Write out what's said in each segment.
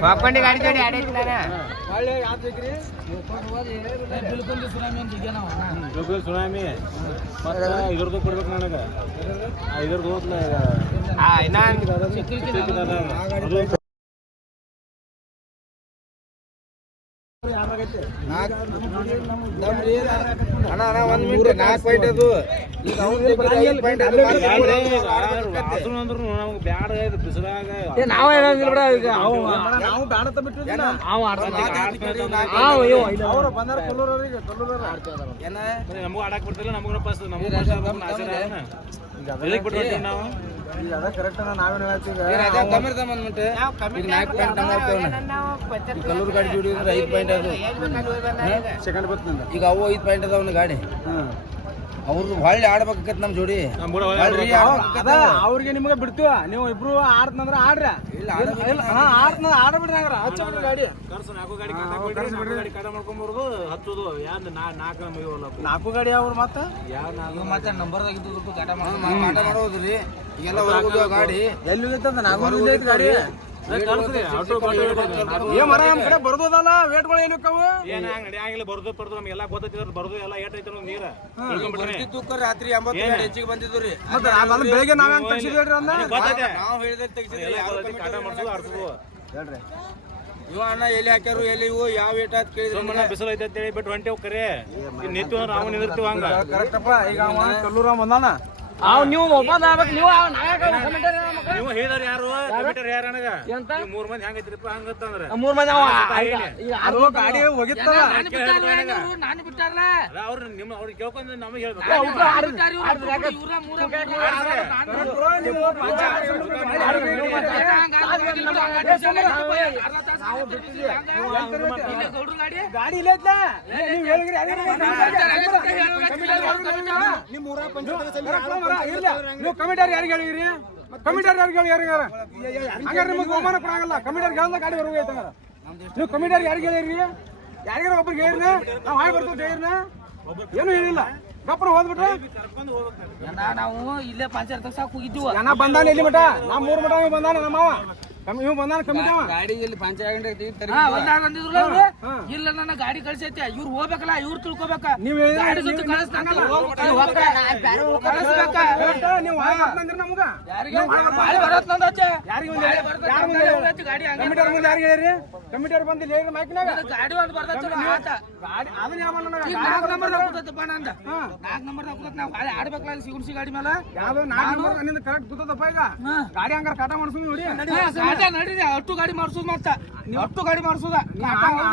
ಪಾಪ್ಕೊಂಡಿ ಗಾಡಿ ಜೋಡಿ ಆಡೇ ಇದ್ದಾನೆ ಜೋಗುಲ್ ಸುನಾಮಿ ಮತ್ತೆ ಇದ್ರದ್ದು ಕೊಡ್ಬೇಕು ನನಗೆ ಇದ್ರದ್ದು ಇನ್ನ ನಾಲ್ಕು ನಮಗೂ ಆಡಕ್ ಬರ್ತಿಲ್ಲ ನಮಗೂ ನಾವು ಈಗ ಅದ ಕರೆಕ್ಟ್ ನಾವೇನು ಹೇಳ್ತೀವಿ? ಕಲ್ಲೂರು ಗಾಡಿ ಜೋಡಿ ಐದು ಪಾಯಿಂಟ್ ಅದು ಸೆಕೆಂಡ್ ಬರ್ತಂದ ಈಗ. ಅವು ಐದು ಪಾಯಿಂಟ್ ಅದಾವಣ್ಣ ಗಾಡಿ. ಅವ್ರದ್ದು ಹೊಳ್ಳಿ ಆಡ್ಬೇಕತ್ ನಮ್ ಜೋಡಿ ಅವ್ರಿಗೆ ನಿಮ್ಗೆ ಬಿಡ್ತೀವ ನೀವು ಇಬ್ರು ಆಡ್ತಂದ್ರ ಆಡ್ರ ಇಲ್ಲ ಹಾ ಆಡ್ತಂದ್ರ ಆಡಬಿಡ್ರಿ ಹಂಗಾರ ಹಚ್ಚ ಬಿಡ್ರಿ ಗಾಡಿ ನಾಲ್ಕು ಗಾಡಿ ಅವ್ರ ಬಿಡ್ರಿ ನಾಲ್ಕು ಗಾಡಿ ಕಾಟ ಮಾಡ್ಕೊಂಬರ್ದು ಹತ್ತುದು ಯಾನ್ ನಾಲ್ಕು ನಮಗೆ ನಾಲ್ಕು ಗಾಡಿ ಅವ್ರು ಮತ್ತ ಯಾವ ನಾಲ್ಕು ಮತ್ತೆ ನಂಬರ್ದಾಗ ಇದ್ದು ಕಾಟ ಮಾಡೋದ್ರಿ ಗಾಡಿ ಎಲ್ಲಿ ನಾಲ್ಕು ಗಾಡಿ ಕಡೆ ವೇಟ್ಗಳು ಏನು ಕವು ಏನ್ ಹಂಗ್ ಬರ್ದು ಬರೋದು ಪಡ್ದು ನಮ್ಗೆಲ್ಲ ಗೊತ್ತೈತಿ ಬರ್ದು ಎಲ್ಲ ಏಟ್ ಐತಿ ಅನ್ನೋದು ನೀರ. ರಾತ್ರಿ ಎಂಬತ್ತು ಹೆಚ್ಚಿಗೆ ಬಂದಿದ್ದು ರೀ ಮತ್ತೆ ನಾನು ಬೆಳಿಗ್ಗೆ ನಾವ್ ಹೆಂಗ್ ತೆಗ್ಸಿದ್ರಿ ಅಂದ? ಗೊತ್ತೈತೆ. ನಾವು ಹೇಳಿದ್ರೆ ತೆಗಿಸಿದ್ರಿ ಎಲ್ಲ ಯಾರು ಗೊತ್ತೈತಿ, ಕಾಟ ಮಾಡ್ಸೋದು ಆಡ್ಸೋದು ಇವ ಅಣ್ಣ ಎಲ್ಲಿ ಹಾಕ್ಯಾರು ಎಲ್ಲಿ ಇವು ಯಾವ ಏಟ್ ಅಂತ ಕೇಳಿದ್ರೆ. ಬಿಸಿಲು ಐತೆ ಅಂತೇಳಿ ಬಿಟ್ಟು ಹೊಂಟೇವ್ ಕರೆ. ನಿಂತು ನಾವು ನಿಂದಿರ್ತೀವಿ ಹಂಗ? ಕರೆಕ್ಟಪ್ಪ ಈಗ ಕಲ್ಲೂರಾಮ್ ಕಲ್ಲೂರ ಬಂದಾನ? ಅವ್ ನೀವು ಒಬ್ಬದ ಆಗ್ಬೇಕು ನೀವು ನೀವು ಹೇಳಿದಾರ ಯಾರು ಕಮಿಟರ್ ಯಾರು ಎಂತ? ಮೂರ್ ಮಂದಿ ಹೆಂಗೈತ್ರಿಪ್ಪ ಹಂಗತ್ತಂದ್ರ ಮೂರ್ ಮಂದಿ ಅವ ಅದು ಗಾಡಿ ಹೋಗಿತ್ತಲ್ಲ ನಾನು ಬಿಟ್ಟಾರಲ್ಲ ಅದ ಅವ್ರು ನಿಮ್ಮ ಅವ್ರಿಗೆ ಕೇಳ್ಕೊಂಡ್ ನಮಗೆ ಹೇಳ್ಬೇಕು ಗೌಡ್ರ ಗಾಡಿ ಗಾಡಿ ಇಲ್ಲ ನೀವು ಹೇಳಿದ್ರಿ, ನಿಮ್ಮ ಊರ ನೀವು ಕಮಿಟರ್ ಯಾರಿಗೆ ಹೇಳಿರಿ ಕಮಿಟರ್ ಯಾರಿಗೆ ಹೇಳಿ ಯಾರಿಗಾರ ಹಂಗಾರೆ ನಿಮಗೆ ಬಹುಮಾನ ಕೊಡಂಗಿಲ್ಲ ಕಮಿಟರ್ ಗಾಡಿ ಗಾಡಿ ಹೊರಗೆ ಐತೆ ನೀವು ಕಮಿಟರ್ ಯಾರಿಗೆ ಹೇಳಿರಿ ಯಾರಿಗಾರ ಒಬ್ರಿಗೆ ಹೇಳಿರಿ ನಾವು ಹಾಗೆ ಬರ್ತೀವಿ ಹೇಳಿರಿ ಏನು ಹೇಳಿಲ್ಲ. ಗಪ್ಪನ ಹೋದ್ಬಿಟ್ರೆ? ನಾವು ಇಲ್ಲೇ ಪಂಚಾಯತ್ ಸಾಕು ಹೋಗಿದ್ದೀವ ನಾ ಬಂದಾನ ಇಲ್ಲಿ ಮಟ ನಮ್ಮ ಮೂರು ಮಟ ಇವ್ ಬಂದಾನ ನಮ್ಮ ಅವ ಕಮ್ಮಿ ಇವ್ ಬಂದಾನ ಕಮಿಟಿ ಅವ? ಗಾಡಿ ಇಲ್ಲಿ ಪಂಚಾಯತ್ ಹಾ, ಒಂದಾರ್ ಅಂದಿದ್ರಲ್ಲ ಅವ್ರು. ಇಲ್ಲ ನನ್ನ ಗಾಡಿ ಕಳ್ಸೈತಿ. ಇವ್ರು ಹೋಗ್ಬೇಕಲ್ಲ ಇವ್ರು ತಿಳ್ಕೊಬೇಕ. ನೀವ್ ಗಾಡಿ ಜೊತೆ ನೀವ್- ಕಳಿಸ್ತಾನಲ್ಲ. ಕಳಿಸ್ಬೇಕ. ನಮ್ಗ. ಯಾರಿಗೆ ಬಾಳೆ ಬರತ್ ನಂದಾಚೆ. ಯಾರಿಗೆ ಒಂದು ಬಾಳೆ ಯಾರ ಮುಂದೆ ಬಾಳೆ ಬರ್ತೈತೆ, ಗಾಡಿ ಹಂಗೆ ಮುಂದೆ ಯಾರಿಗೆ ಹೇಳಿರಿ? ಕಮಿಟರ್ ಬಂದು ಇಲ್ಲಿ ಹೇಳಿ ಮೈಕ್ನಾಗ. ಗಾಡಿ ಒಂದು ಬರ್ತೈತೆ ಆತ. ಗಾಡಿ ಅದನ್ನ ಯಾವ ಮಾಡೋಣ? ನಾಲ್ಕು ನಂಬರ್ ಕೂತೈತಪ್ಪ ನಂದ. ಹಾ. ನಾಲ್ಕು ನಂಬರ್ ಕೂತೈತೆ. ನಾವು ಗಾಡಿ ಆಡ್ಬೇಕಲ್ಲ ಅಲ್ಲಿ ಸಿಗುಣ್ಸಿ ಗಾಡಿ ಮೇಲೆ? ಯಾವ್ದೋ ನಾಲ್ಕು ನಂಬರ್? ನಿಂದ ಕರೆಕ್ಟ್ ಕೂತದಪ್ಪ ಈಗ. ಗಾಡಿ ಹಂಗಾರ ಕಾಟ ಮಾಡ್ಸು ನೋಡಿ. ಗಾಡಿ ನಡೀರಿ ಅಟ್ಟು ಗಾಡಿ ಮಾಡ್ಸೋದು ಮತ್ತ. ಅಟ್ಟು ಗಾಡಿ ಮಾಡ್ಸೋದ.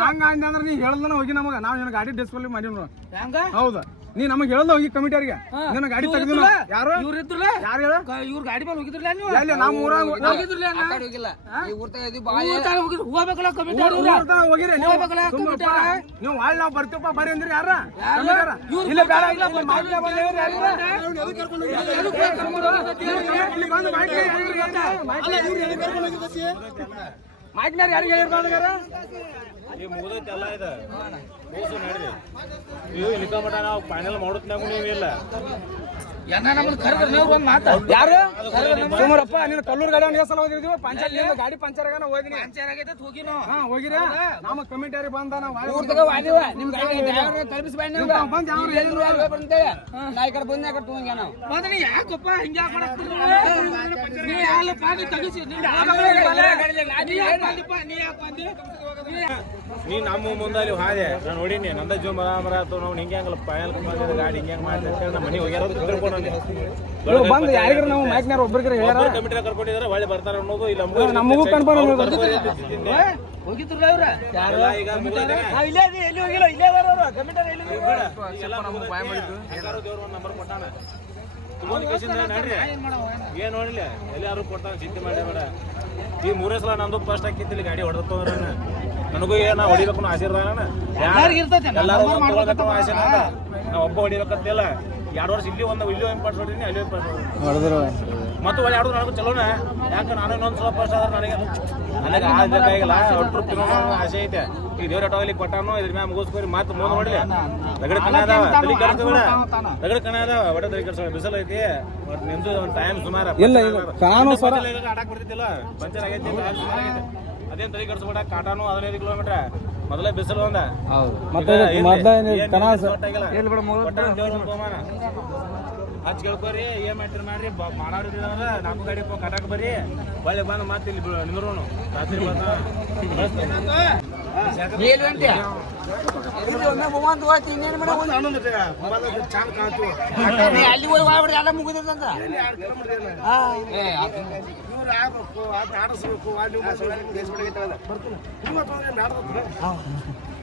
ಹಂಗ ಅಂದ್ರೆ ನೀ ಹೇಳ್ದನ ಹೋಗಿ ನಮಗ. ನಾವ್ ನಿನ್ನ ಗಾಡಿ ಡಿಸ್ಪ್ಲೇ ಮಾಡಿ ಹೌದಾ ಹೌದು. ನೀ ನಮಗೆ ಹೇಳಲ್ಲ ಹೋಗಿ ಕಮಿಟಿಯರಿಗೆ ನಿನ್ನ ಗಾಡಿ ತೆಗೆದಿಲ್ಲ? ಯಾರು? ಇವ್ರು ಇದ್ರಲ್ಲ? ಯಾರು ಹೇಳ? ಇವ್ರ ಗಾಡಿ ಮೇಲೆ ಹೋಗಿದ್ರಲ್ಲ ನೀವು? ಎಲ್ಲಿ ನಮ್ಮ ಊರಾಗ ಹೋಗಿದ್ರಲ್ಲ? ಹೋಗಿಲ್ಲ. ಈ ಊರ್ ತಗ ಇದು ಊರ್ ತನಕ ಹೋಗಿದ್ರು. ಹೋಗ್ಬೇಕಲ್ಲ ಕಮಿಟಿ ಅವ್ರು ಊರ್ ತನಕ ಹೋಗಿರಿ ನೀವು ಹೋಗ್ಬೇಕಲ್ಲ ಬರ್ತೀವಪ್ಪ ಬರ್ರಿ ಅಂದ್ರಿ ಯಾರ? ಇಲ್ಲ ಬೇಡ ಇಲ್ಲ, ಯಾರು ಯಾರಿಗೂ? ಇಲ್ಲಿ? ಬಂದು ಮಾಹಿತಿ ಯಾರು? ಮಾಹಿತಿ ಮಾಹಿತಿನಾರ ಯಾರಿಗೆ ಹೇಳಿರ್ಬಾರ್ದಾರ ಎಲ್ಲ ಇದು. ನಡ್ರಿ ನೀವು ನಾವು ಫೈನಲ್ ನೀವು ಯಾರು? ಸುಮರಪ್ಪ ನೀನು ಕಲ್ಲೂರು ಗಾಡಿ ಒಂದು ಸಲ ಪಂಚಾಯತ್ ಗಾಡಿ ಪಂಚರ್ ಆಗಾನ ಹೋಗಿನಿ. ಪಂಚರ್ ಆಗೈತೆ ಹೋಗಿ ನಾವು ಹಾ ಹೋಗಿರ? ನಮ್ಮ ಕಮಿಟಾರಿ ಬಂದ ನಾವು ಊರ್ ತಗ ವಾದಿವ. ನಿಮ್ ಗಾಡಿ ಡ್ರೈವರ್ ತಲುಪಿಸ್ಬೇಡಿ ನೀವು ಬಂದ್ ನಾ ಈ ಕಡೆ ಬಂದ ನೀ ಯಾಕಪ್ಪ ಹಿಂಗ ಯಾಕೆ ಮಾಡಕ್ತಿಲ್ಲ ನೀ ಯಾಲಪ್ಪ ನೀ ತಗಿಸಿ ನೀ ನೀ ಯಾಕ್ ಬಂದಿಪ್ಪ? ನೀ ಯಾಕ್ ಬಂದಿ? ನೀ ನಮ್ಮ ಮುಂದಲ್ಲಿ ಹಾದೆ ನಾನು ನೋಡಿನಿ ನಂದ ಜೀವ ಮರ ಮರ ಅಥವಾ ನಾವು ಹಿಂಗೆ ಹಂಗಲ್ಲ ಪಾಯಲ್ ಗಾಡಿ ಹಿಂಗೆ ಮಾಡಿ ಅಂತೇಳಿ ನಮ್ಮ ಮನೆಗೆ ಹೋಗ್ಯಾರ ತಿಳ್ಕೊಂಡು ಇವ್ರು ಬಂದು ಯಾರಿಗಾರ ನಾವು ಮೈಕ್ನಾರ ಒಬ್ರಿಗೆ ಹೇಳ್ಯಾರ? ಕಮಿಟಿ ಕರ್ಕೊಂಡಿದ್ದಾರೆ ಒಳ್ಳೆ ಬರ್ತಾರೆ ಅನ್ನೋದು ಇಲ್ಲ. ನಮಗೂ ಈಗ ಇಲ್ಲೇ ಇದೀವಿ, ಎಲ್ಲಿ ಹೋಗಿಲ್ಲ ಇಲ್ಲೇ ಬರೋರು ಕಮಿಟರ್ ಎಲ್ಲಿ ಎಲ್ಲ ಮುಗಿದೈತೆ. ಹೆಂಗಾರು ದೇವ್ರು ಒಂದ್ ನಂಬರ್ ಕೊಟ್ಟಾನ? ತುಂಬಾ ಕೇಸಿಂದ ನಡ್ರಿ. ಏನ್ ನೋಡಿಲ್ಲ ಎಲ್ಲಾರು ಕೊಡ್ತಾನ ಚಿಂತೆ ಮಾಡಿ ಬೇಡ. ಈ ಮೂರೇ ಸಲ ನಂದು ಫಸ್ಟ್ ಹಾಕಿತ್ತಿಲ್ಲ ಗಾಡಿ ಹೊಡೆದತ್ತಂದ್ರ ನನಗೂ ಏನ ಹೊಡಿಬೇಕು ಆಸೆ ಇರ್ತಾನ ಎಲ್ಲಾರು ಆಸೆ ನಾ ಒಬ್ಬ ಹೊಡಿಬೇಕಂತಿಲ್ಲ. ಎರಡು ವರ್ಷ ಇಲ್ಲಿ ಒಂದು ಇಲ್ಲಿ ಒಂದು ಪಾಸ್ ಹೊಡೀನಿ ಅಲ್ಲಿ ಒಂದು ಪಾಸ್ ಹೊಡೀನಿ ಮತ್ತು ಒಳ್ಳೆ ಎರಡು ನನಗೂ ಚಲೋನ. ಯಾಕೆ ನಾನು ಇನ್ನೊಂದು ಸಲ ಪಾಸ್ ಆದ್ರೆ ನನಗೆ ನನಗೆ ಆ ಬೇಕಾಗಿಲ್ಲ ಒಟ್ಟು ತಿನ್ನೋ ಆಸೆ ಐತೆ. ಈ ದೇವ್ರ ಆಟೋಗಲಿ ಕೊಟ್ಟಾನು ಇದ್ರ ಮ್ಯಾಗ ಮುಗಿಸ್ಕೊರಿ ಮತ್ತೆ ಮುಂದೆ ನೋಡಿ. ರಗಡ ಕಣ ಅದಾವ ತಲೆ ಕೆಡಿಸ್ಕೊಬೇಡ. ರಗಡ ಕಣ ಅದಾವ ತಲೆ ಕೆಡಿಸ್ಕೊಬೇಡ. ಬಿಸಿಲು ಐತಿ ಬಟ್ ನಿಂದು ಒಂದು ಟೈಮ್ ಸುಮಾರು ಇಲ್ಲ, ಕಾನೂನು ಸರ- ಆಡಕ್ ಬರ್ತಿದ್ದಿಲ್ಲ ಪಂಚರ್ ಆಗೈತಿ. ಅದೇನ್ ತಲೆ ಕೆಡಿಸ್ಬೇಡ ಕಾಟಾನು ಹದಿನೈದು ಕಿಲೋಮೀಟರ್ ಮೊದಲೇ ಬಿಸಿಲು ಒಂದ. ಮತ್ತೆ ಇದಕ್ಕೆ ಮೊದ್ಲ ಏನ್ ಕನ ಹಚ್ ಕೇಳ್ಕೊರಿ ಏನ್ ಮಾಡ್ತೀರಿ ಮಾಡ್ರಿ ಬ- ಮಾಡೋರು ಇದಾರ ನಾಲ್ಕು ಗಾಡಿ ಕಟಾಕ್ ಬರ್ರಿ ಒಳ್ಳೆ ಬಂದು ಮತ್ತೆ ಇಲ್ಲಿ ಬಿ- ನಿಂದ್ರೋನು. ರಾತ್ರಿ ಅಲ್ಲಿ ಹೋಗಿ ಮಾಡ್ಬಿಡಿ ಎಲ್ಲ ಮುಗಿದಂತ ಆಡಿಸ್ಬೇಕು